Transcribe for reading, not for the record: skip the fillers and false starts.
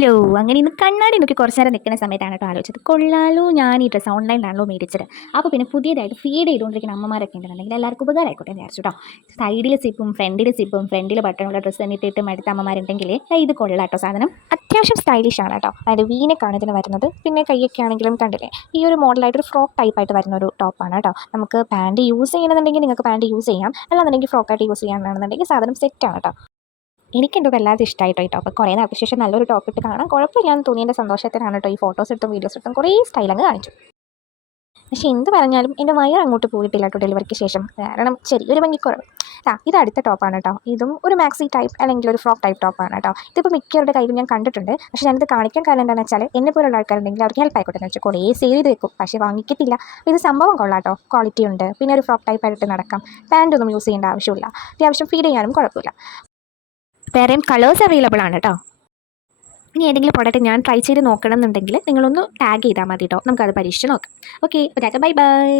Hello അങ്ങനെ ഇന്ന് കണ്ണാടി നോക്കി കുറച്ച് നേരം നിൽക്കുന്ന സമയത്താണ് കേട്ടോ ആലോചിച്ചത് കൊള്ളാലോ ഞാൻ ഈ ഡ്രസ്സ് ഓൺലൈനിലാണല്ലോ മേടിച്ചത്. അപ്പോൾ പിന്നെ പുതിയതായിട്ട് ഫീഡ് ചെയ്തുകൊണ്ടിരിക്കുന്ന അമ്മമാരൊക്കെ ഉണ്ടെന്നുണ്ടെങ്കിൽ എല്ലാവർക്കും ഉപകാരമായിക്കോട്ടെ എന്ന് വിചാരിച്ചു കേട്ടോ. സൈഡിൽ സിപ്പും ഫ്രണ്ടിൽ ബട്ടണുള്ള ഡ്രസ്സ് എന്നിട്ടിട്ട് മടുത്ത അമ്മമാരുണ്ടെങ്കിൽ ഇത് കൊള്ളാം കേട്ടോ. സാധനം അത്യാവശ്യം സ്റ്റൈലിഷ് ആണ് കേട്ടോ. അതായത് വീനക്കാണ് ഇതിന് വരുന്നത്. പിന്നെ കൈയൊക്കെ ആണെങ്കിലും കണ്ടില്ലേ, ഈ ഒരു മോഡലായിട്ടൊരു ഫ്രോക്ക് ടൈപ്പായിട്ട് വരുന്ന ഒരു ടോപ്പാണ് കേട്ടോ. നമുക്ക് പാൻറ്റ് യൂസ് ചെയ്യണമെന്നുണ്ടെങ്കിൽ നിങ്ങൾക്ക് പാൻറ്റ് യൂസ് ചെയ്യാം, അല്ലാന്നുണ്ടെങ്കിൽ ഫ്രോക്കായിട്ട് യൂസ് ചെയ്യാനാണെന്നുണ്ടെങ്കിൽ സാധനം സെറ്റാണ് കേട്ടോ. എനിക്കെന്തോ വല്ലാതെ ഇഷ്ടമായിട്ടോ ഈ ടോപ്പ്. കുറേ നാൾക്ക് ശേഷം നല്ലൊരു ടോപ്പ് ഇട്ട് കാണാൻ കുഴപ്പമില്ലാന്ന് തോന്നിയതിൻ്റെ സന്തോഷത്തിനാണ് കേട്ടോ ഈ ഫോട്ടോസ് ഇട്ടും വീഡിയോസ് ഇട്ടും കുറേ സ്റ്റൈലങ്ങ് കാണിച്ചു. പക്ഷേ എന്ത് പറഞ്ഞാലും എൻ്റെ വയർ അങ്ങോട്ട് പോയിട്ടില്ല കേട്ടോ ഡെലിവറിക്ക് ശേഷം. കാരണം ചെറിയൊരു ഭംഗിക്കുറവ്. ഇത് അടുത്ത ടോപ്പാണ് കേട്ടോ. ഇതും ഒരു മാക്സി ടൈപ്പ് അല്ലെങ്കിൽ ഒരു ഫ്രോക്ക് ടൈപ്പ് ടോപ്പാണ് കേട്ടോ. ഇതിപ്പോൾ മിക്കവരുടെ കയ്യിലും ഞാൻ കണ്ടിട്ടുണ്ട്. പക്ഷേ ഞാനിത് കാണിക്കാൻ കാരണം എന്താണെന്ന് വെച്ചാൽ എന്നെ പോലുള്ള ആൾക്കാരുണ്ടെങ്കിൽ അവർക്ക് ഹെൽപ്പ് ആയിക്കോട്ടെ എന്ന് വെച്ചാൽ കുറേ സേവ് ചെയ്ത് വെക്കും, പക്ഷേ വാങ്ങിക്കത്തില്ല. ഇത് സംഭവം കൊള്ളാം കേട്ടോ. ക്വാളിറ്റി ഉണ്ട്. പിന്നെ ഒരു ഫ്രോക്ക് ടൈപ്പായിട്ട് നടക്കാം. പാൻ്റ് ഒന്നും യൂസ് ചെയ്യേണ്ട ആവശ്യമില്ല. അത്യാവശ്യം ഫീഡ് ചെയ്യാനും കുഴപ്പമില്ല. വേറെയും കളേഴ്സ് അവൈലബിൾ ആണ് കേട്ടോ. ഇനി ഏതെങ്കിലും പ്രോഡക്റ്റ് ഞാൻ ട്രൈ ചെയ്ത് നോക്കണം എന്നുണ്ടെങ്കിൽ നിങ്ങളൊന്ന് ടാഗ് ചെയ്താൽ മതി കേട്ടോ. നമുക്കത് പരീക്ഷിച്ച് നോക്കാം. Okay, bye bye.